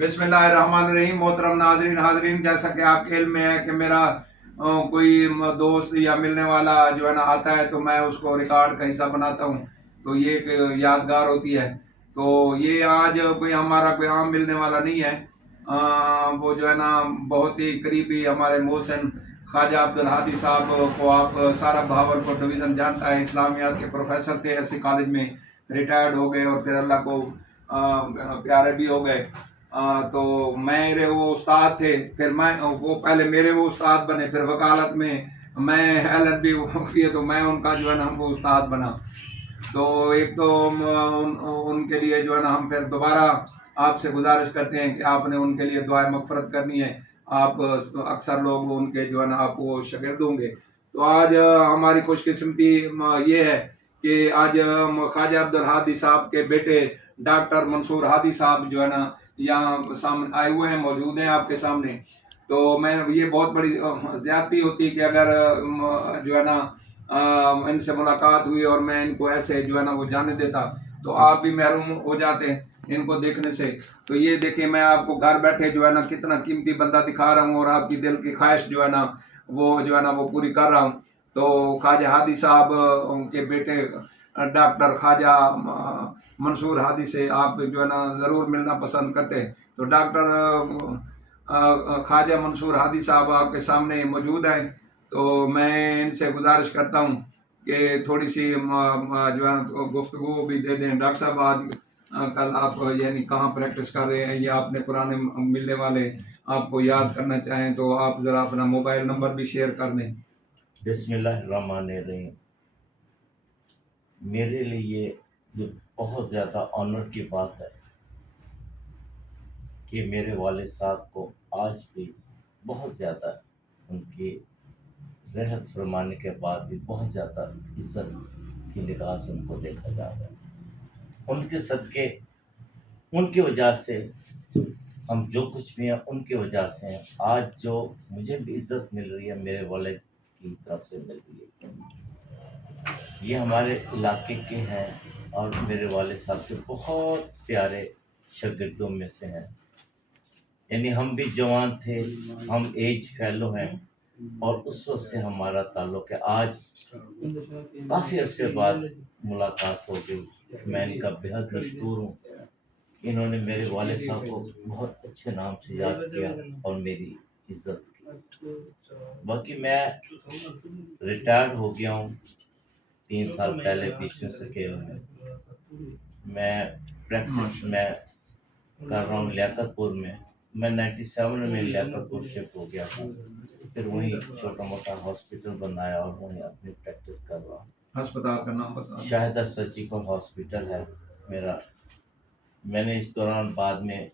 बिस्मिल्लाहिर्रहमानिर्रहीम। मोहतरम नाज़रीन हाज़रीन, जैसा कि आपके इल्म में है कि मेरा कोई दोस्त या मिलने वाला जो है ना आता है तो मैं उसको रिकॉर्ड का हिस्सा बनाता हूँ, तो ये एक यादगार होती है। तो ये आज कोई हमारा कोई आम मिलने वाला नहीं है। वो जो है ना बहुत ही करीबी हमारे मोहसिन ख्वाजा अब्दुल हादी साहब को आप सारा बहावलपुर डिवीज़न जानता है। इस्लामियात के प्रोफेसर थे ऐसे कॉलेज में, रिटायर्ड हो गए और फिर अल्लाह को प्यारे भी हो गए। तो मेरे वो उस्ताद थे, फिर मैं वो पहले मेरे वो उस्ताद बने, फिर वकालत में मैं LLB किए तो मैं उनका जो है ना वो उस्ताद बना। तो एक तो उनके लिए जो है ना हम फिर दोबारा आपसे गुजारिश करते हैं कि आपने उनके लिए दुआ मगफरत करनी है। आप अक्सर लोग उनके जो है ना आप वो शागिर्द होंगे। तो आज हमारी खुशकिस्मती ये है कि आज ख्वाजा अब्दुल हादी साहब के बेटे डॉक्टर मंसूर हादी साहब जो है ना यहाँ सामने आए हुए हैं, मौजूद हैं आपके सामने। तो मैं ये बहुत बड़ी ज़्यादती होती कि अगर जो है ना इनसे मुलाकात हुई और मैं इनको ऐसे जो है ना वो जाने देता तो आप भी महरूम हो जाते इनको देखने से। तो ये देखिए मैं आपको घर बैठे जो है ना कितना कीमती बंदा दिखा रहा हूँ और आपकी दिल की ख्वाहिश जो है ना वो पूरी कर रहा हूँ। तो ख्वाजा हादी साहब उनके बेटे डॉक्टर ख्वाजा मंसूर हादी से आप जो है ना ज़रूर मिलना पसंद करते हैं। तो डॉक्टर ख्वाजा मंसूर हादी साहब आपके सामने मौजूद हैं। तो मैं इनसे गुजारिश करता हूँ कि थोड़ी सी जो है तो गुफ्तगू भी दे दें। डॉक्टर साहब आज कल आप यानी कहाँ प्रैक्टिस कर रहे हैं या अपने पुराने मिलने वाले आपको याद करना चाहें तो आप ज़रा अपना मोबाइल नंबर भी शेयर कर दें। बिस्मिल्लाहिर्रहमानिर्रहीम। मेरे लिए ये बहुत ज़्यादा ऑनर की बात है कि मेरे वालिद साहब को आज भी बहुत ज़्यादा उनकी रहमत फरमाने के बाद भी बहुत ज़्यादा इज्जत की निगाह से उनको देखा जा रहा है। उनके सदक़े, उनकी वजह से हम जो कुछ भी हैं उनकी वजह से हैं। आज जो मुझे भी इज्जत मिल रही है मेरे वालिद की तरफ से मिल रही है। ये हमारे इलाके के हैं और मेरे वालिद साहब के बहुत प्यारे शागिर्दों में से हैं। यानी हम भी जवान थे, हम एज फेलो हैं और उस वक्त से हमारा ताल्लुक़ है। आज काफ़ी अरसे बाद मुलाकात हो गई। मैं इनका बेहद मशकूर हूँ। इन्होंने मेरे वालिद साहब को बहुत अच्छे नाम से याद किया और मेरी इज्जत की। बाकी मैं रिटायर्ड हो गया हूँ 3 साल पहले 20वें स्केल में। मैं प्रैक्टिस में कर रहा हूँ लियाकतपुर में। मैं 97 में लियाकतपुर शिफ्ट हो गया था, फिर वहीं छोटा मोटा हॉस्पिटल बनाया और वहीं अपनी प्रैक्टिस कर रहा हूँ। अस्पताल का नाम बता। शाहिदा सर्जिकल हॉस्पिटल है मेरा। मैंने इस दौरान बाद में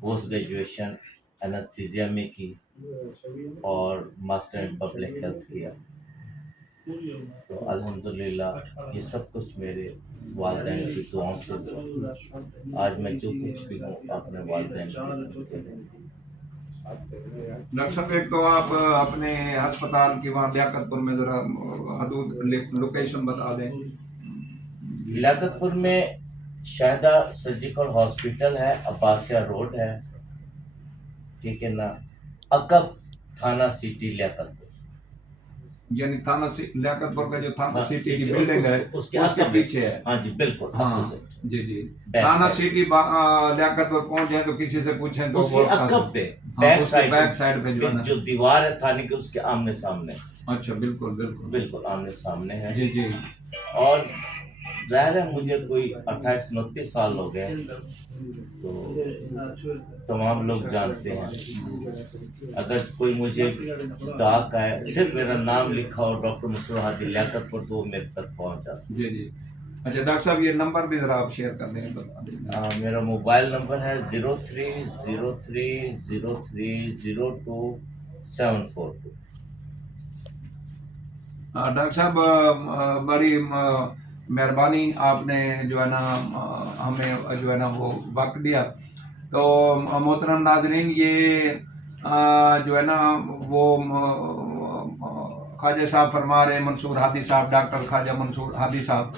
पोस्ट ग्रेजुएशन एनेस्थीसिया में की और मास्टर इन पब्लिक हेल्थ किया। तो अल्हम्दुलिल्लाह ये सब कुछ मेरे वालिदैन की दुआओं से आज मैं जो कुछ भी हूँ अपने वालिदैन के सदक़े हूँ। डॉक्टर साहब एक तो आप अपने अस्पताल की वहाँ लियाकतपुर में ज़रा हदूद लोकेशन बता दें। लियाकतपुर में शाहिदा सर्जिकल हॉस्पिटल है, अब्बासिया रोड है, ठीक है ना। अकब थाना सिटी लियाकतपुर, यानी थाना लियाकतपुर का जो थाना हाँ, सिटी की बिल्डिंग है उसके पीछे है। हाँ जी बिल्कुल। हाँ जी जी। थाना सिटी लियाकतपुर पहुंच जाए तो किसी से पूछें तो उसके अकब पे बैक साइड पे जो है ना जो दीवार है थाने के उसके आमने सामने। अच्छा बिल्कुल बिल्कुल बिल्कुल आमने सामने है जी जी। और ज़ाहिर है मुझे कोई 28-29 साल हो गए तो तमाम लोग जानते हैं। अगर कोई मुझे डाक आए सिर्फ मेरा नाम लिखा और डॉक्टर मंसूर हादी लियाकतपुर तो वो मेरे तक पहुंच जाता। जी जी। अच्छा डॉक्टर साहब ये नंबर भी ज़रा आप शेयर कर दें बता दें। मेरा मोबाइल नंबर है 0303027442। डॉक्टर साहब बड़ी मेहरबानी आपने जो है ना हमें जो है ना वो वक्त दिया। तो मोहतरम नाजरीन ये जो है ना वो ख्वाजा साहब फरमा रहे मंसूर हादी साहब, डॉक्टर ख्वाजा मंसूर हादी साहब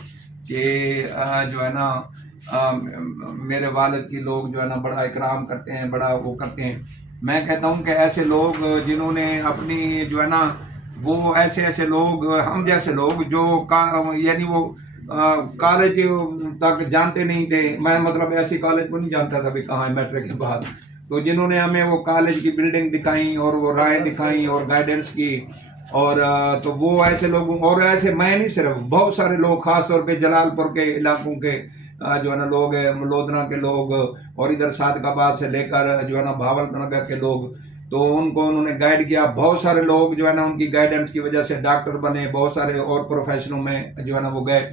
के जो है ना میرے والد کی لوگ جو ہے نا بڑا اکرام کرتے ہیں، بڑا وہ کرتے ہیں. میں کہتا ہوں کہ ایسے لوگ جنہوں نے اپنی جو ہے نا وہ ایسے لوگ ہم جیسے لوگ جو یعنی وہ کالج تک جانتے نہیں تھے، میں مطلب ایسی کالج کو نہیں جانتا تھا بھی کہاں ہے میٹرک کے بعد، تو جنہوں نے ہمیں وہ کالج کی بلڈنگ دکھائیں اور وہ رائے دکھائیں اور گائیڈنس کی، اور تو وہ ایسے لوگوں اور ایسے میں نہیں صرف بہت سارے لوگ خاص طور پہ جلال پور کے علاقوں کے جو ہے نا لوگ ہیں، لودھنا کے لوگ اور ادھر صادق آباد سے لے کر جو ہے نا بھاول نگر کے لوگ، تو ان کو انہوں نے گائیڈ کیا. بہت سارے لوگ جو ہے نا ان کی گائیڈنس کی وجہ سے ڈاکٹر بنے، بہت سارے اور پروفیشنوں میں جو ہے نا وہ گئے.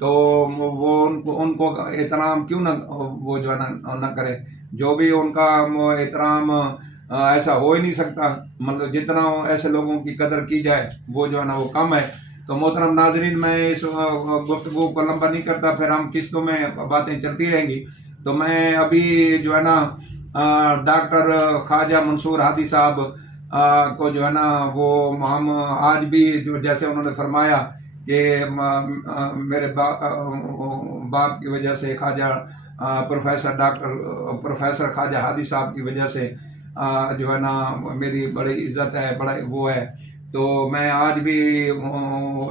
تو وہ ان کو احترام کیوں نہ وہ جو ہے نا نہ کرے، جو بھی ان کا احترام ایسا ہو ہی نہیں سکتا، مطلب جتنا ایسے لوگوں کی قدر کی جائے وہ جو ہے نا وہ کم ہے. تو محترم ناظرین، میں اس گفتگو کو لمبا نہیں کرتا، پھر ہم قسطوں میں باتیں چلتی رہیں گی. تو میں ابھی جو ہے نا ڈاکٹر خواجہ منصور ہادی صاحب کو جو ہے نا وہ ہم آج بھی جو جیسے انہوں نے فرمایا کہ میرے باپ کی وجہ سے خواجہ پروفیسر خواجہ ہادی صاحب کی وجہ سے جو ہے نا میری بڑی عزت ہے، بڑا وہ ہے. تو میں آج بھی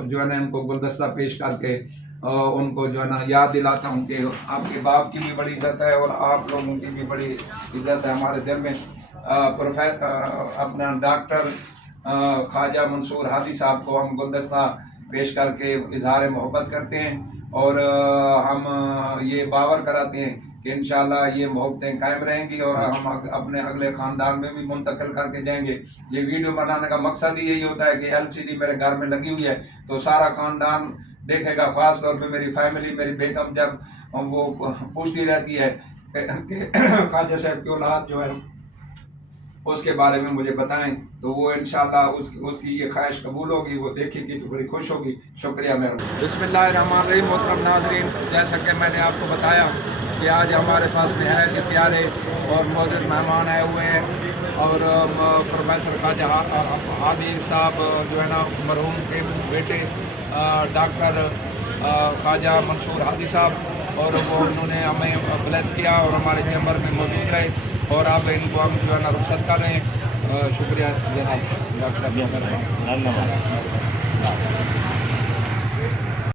جو ہے نا ان کو گلدستہ پیش کر کے ان کو جو ہے نا یاد دلاتا ہوں کہ آپ کے باپ کی بھی بڑی عزت ہے اور آپ لوگوں کی بھی بڑی عزت ہے ہمارے دل میں. اپنا ڈاکٹر خواجہ منصور ہادی صاحب کو ہم گلدستہ پیش کر کے اظہار محبت کرتے ہیں، اور ہم یہ باور کراتے ہیں کہ انشاءاللہ یہ محبتیں قائم رہیں گی اور ہم اپنے اگلے خاندان میں بھی منتقل کر کے جائیں گے. یہ ویڈیو بنانے کا مقصد ہی یہی ہوتا ہے کہ LCD میرے گھر میں لگی ہوئی ہے تو سارا خاندان دیکھے گا. خاص طور پہ میری فیملی، میری بیگم جب وہ پوچھتی رہتی ہے کہ خواجہ صاحب کی اولاد جو ہے اس کے بارے میں مجھے بتائیں، تو وہ انشاءاللہ اس کی یہ خواہش قبول ہوگی، وہ دیکھے گی تو بڑی خوش ہوگی. شکریہ، مہربانی. بسم اللہ الرحمن الرحیم. محترم ناظرین، جیسا کہ میں نے آپ کو بتایا کہ آج ہمارے پاس نہایت پیارے اور معزز مہمان آئے ہوئے ہیں، اور پروفیسر خواجہ ہادی صاحب جو ہے نا مرحوم کے بیٹے ڈاکٹر خواجہ منصور ہادی صاحب، اور وہ انہوں نے ہمیں بلیس کیا اور ہمارے چیمبر میں موجود رہے، اور اب ان کو ہم جو ہے نا رخصت کر رہے ہیں. شکریہ جناب ڈاکٹر صاحب.